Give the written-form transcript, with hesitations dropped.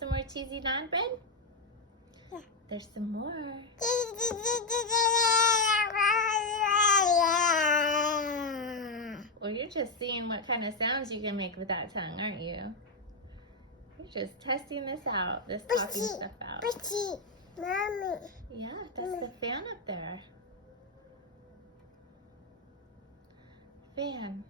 Want some more cheesy naan bread? Yeah. There's some more. Well, you're just seeing what kind of sounds you can make with that tongue, aren't you? You're just testing this out, this talking stuff out. Mommy. Yeah, that's the fan up there. Fan.